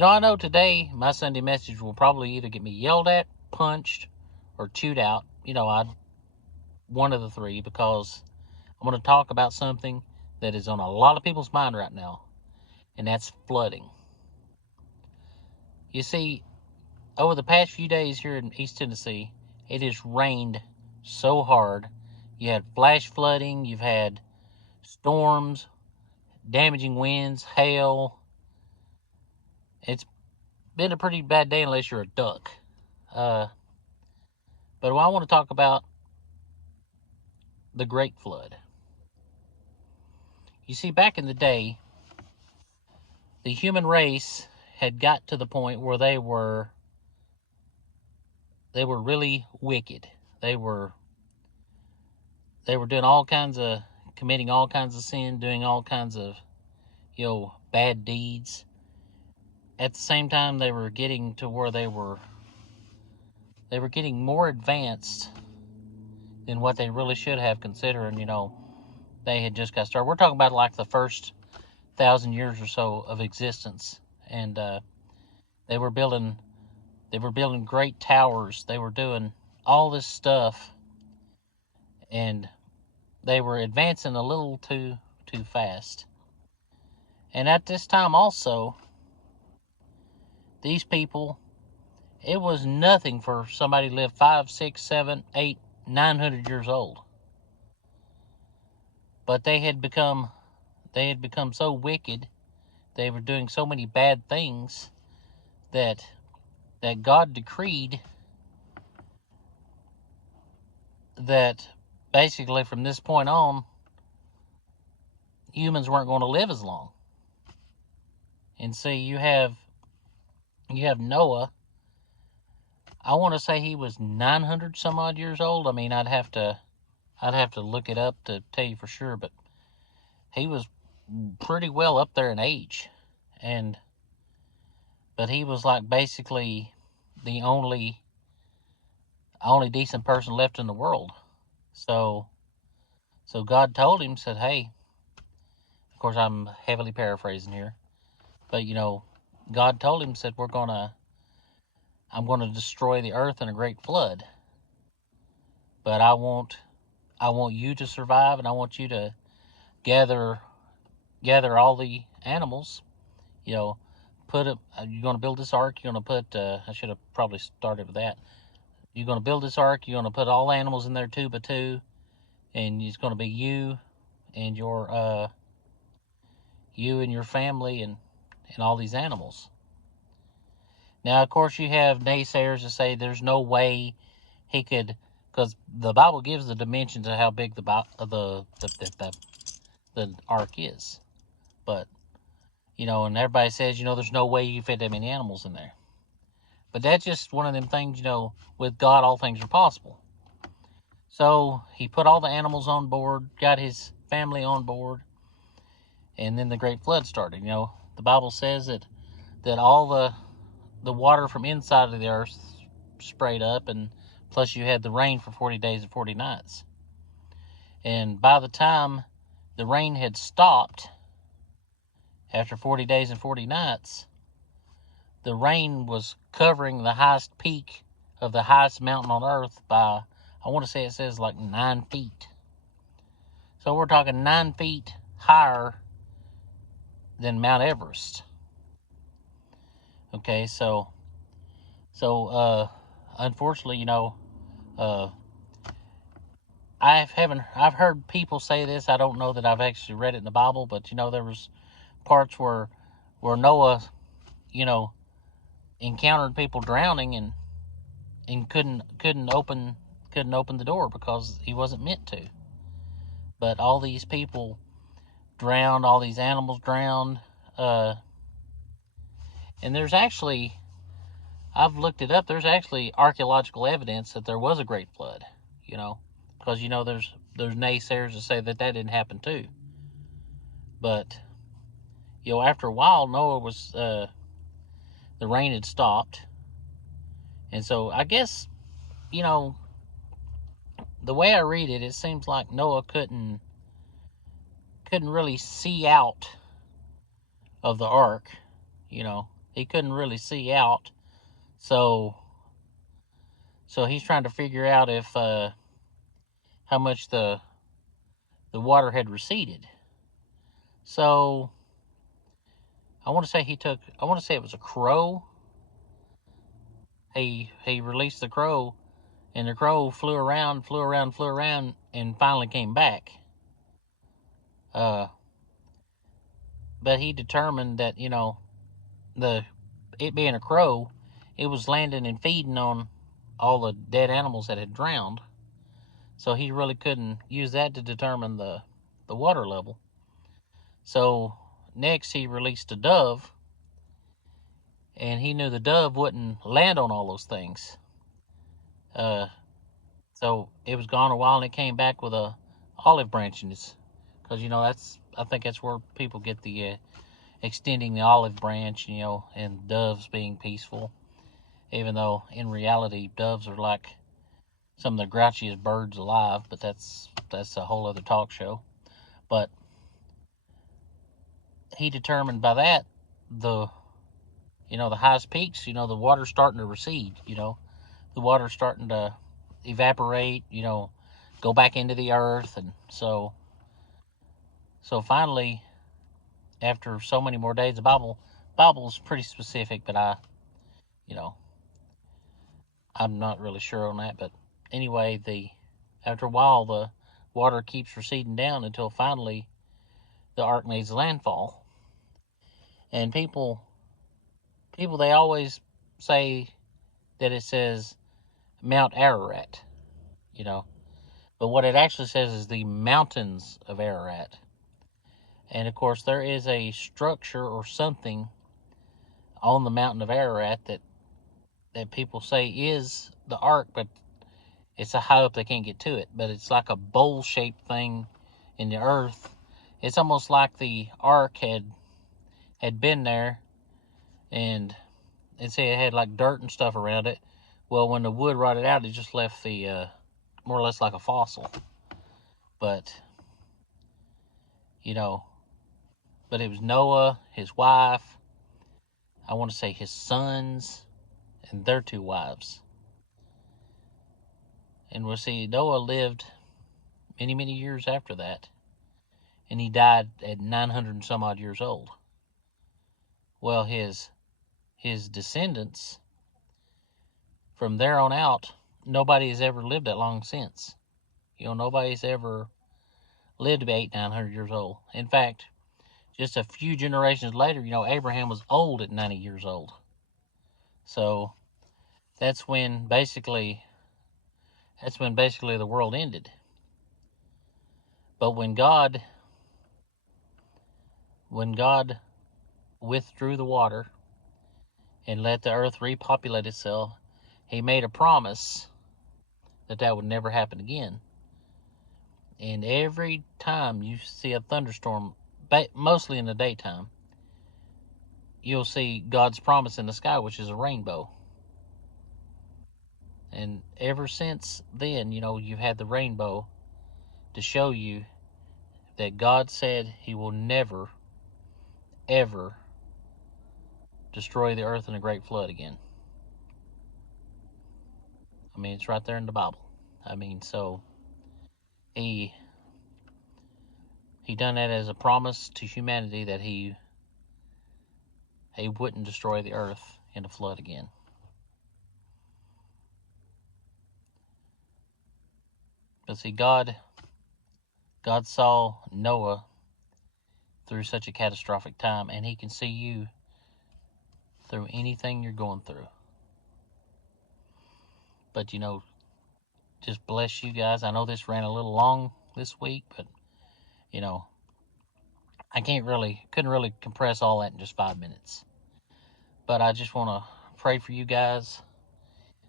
I know today my Sunday message will probably either get me yelled at, punched, or chewed out. One of the three, because I'm going to talk about something that is on a lot of people's mind right now, and that's flooding. You see, over the past few days here in East Tennessee, it has rained so hard. You had flash flooding, you've had storms, damaging winds, hail. It's been a pretty bad day unless you're a duck. But I want to talk about the Great Flood. You see, back in the day, the human race had got to the point where they were really wicked. They were doing all kinds of committing all kinds of sin, doing all kinds of bad deeds. At the same time, they were getting to where they were getting more advanced than what they really should have, considering they had just got started. We're talking about like the first 1,000 years or so of existence, and they were building great towers. They were doing all this stuff, and they were advancing a little too fast. And at this time also, these people, it was nothing for somebody to live 5, 6, 7, 8, 900 years old. But they had become so wicked, they were doing so many bad things that God decreed that basically from this point on, humans weren't going to live as long. And see, you have Noah. I want to say he was 900 some odd years old. I mean, I'd have to look it up to tell you for sure, but he was pretty well up there in age, but he was like basically the only decent person left in the world. So God told him, said, hey, of course I'm heavily paraphrasing here, but God told him, said, I'm going to destroy the earth in a great flood, but I want you to survive, and I want you to gather all the animals. You're going to build this ark. You're going to put. I should have probably started with that. You're going to build this ark. You're going to put all the animals in there 2 by 2, and it's going to be you and your family and all these animals. Now, of course, you have naysayers that say there's no way he could, because the Bible gives the dimensions of how big the ark is. But, and everybody says, there's no way you fit that many animals in there. But that's just one of them things, with God, all things are possible. So he put all the animals on board, got his family on board, and then the great flood started. The Bible says that all the water from inside of the earth sprayed up, and plus you had the rain for 40 days and 40 nights. And by the time the rain had stopped, after 40 days and 40 nights, the rain was covering the highest peak of the highest mountain on earth by, I want to say it says like 9 feet. So we're talking 9 feet higher than Mount Everest. Okay, so unfortunately, I've heard people say this. I don't know that I've actually read it in the Bible, but there was parts where Noah, encountered people drowning and couldn't open the door because he wasn't meant to. But all these people drowned, all these animals drowned, and there's actually, I've looked it up, there's actually archaeological evidence that there was a great flood, because there's naysayers that say that didn't happen too. But after a while, Noah was the rain had stopped, and so I guess the way I read it, it seems like Noah couldn't really see out of the ark, he couldn't really see out. So he's trying to figure out if how much the water had receded. So I want to say it was a crow. He released the crow, and the crow flew around, and finally came back. But he determined that, it being a crow, it was landing and feeding on all the dead animals that had drowned. So he really couldn't use that to determine the water level. So next he released a dove, and he knew the dove wouldn't land on all those things. So it was gone a while, and it came back with a olive branches, because I think that's where people get the extending the olive branch, and doves being peaceful. Even though in reality doves are like some of the grouchiest birds alive, but that's a whole other talk show. But he determined by that the highest peaks, the water's starting to recede, the water's starting to evaporate, go back into the earth. And so finally, after so many more days, the Bible's pretty specific, but I'm not really sure on that. But anyway, after a while, the water keeps receding down until finally the ark needs landfall. And people they always say that it says Mount Ararat, but what it actually says is the mountains of Ararat. And of course, there is a structure or something on the mountain of Ararat that people say is the ark, but it's so high up they can't get to it. But it's like a bowl-shaped thing in the earth. It's almost like the ark had been there, and it had like dirt and stuff around it. Well, when the wood rotted out, it just left the more or less like a fossil. But but it was Noah, his wife, I want to say his sons, and their 2 wives. And we'll see, Noah lived many, many years after that, and he died at 900 and some odd years old. Well, his descendants, from there on out, nobody has ever lived that long since. Nobody's ever lived to be 800-900 years old. In fact, just a few generations later, Abraham was old at 90 years old. So that's when basically the world ended. But when God withdrew the water and let the earth repopulate itself, he made a promise that would never happen again. And every time you see a thunderstorm, mostly in the daytime, you'll see God's promise in the sky, which is a rainbow. And ever since then, you've had the rainbow to show you that God said he will never, ever destroy the earth in a great flood again. I mean, it's right there in the Bible. I mean, so he done that as a promise to humanity that he wouldn't destroy the earth in a flood again. But see, God saw Noah through such a catastrophic time, and he can see you through anything you're going through. But just bless you guys. I know this ran a little long this week, but I couldn't really compress all that in just 5 minutes. But I just want to pray for you guys.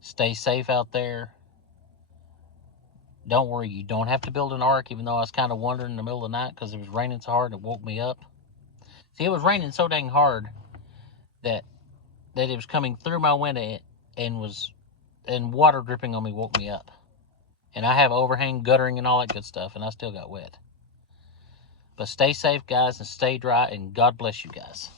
Stay safe out there. Don't worry, you don't have to build an ark, even though I was kind of wondering in the middle of the night because it was raining so hard and it woke me up. See, it was raining so dang hard that it was coming through my window and water dripping on me woke me up. And I have overhang, guttering, and all that good stuff, and I still got wet. But stay safe, guys, and stay dry, and God bless you guys.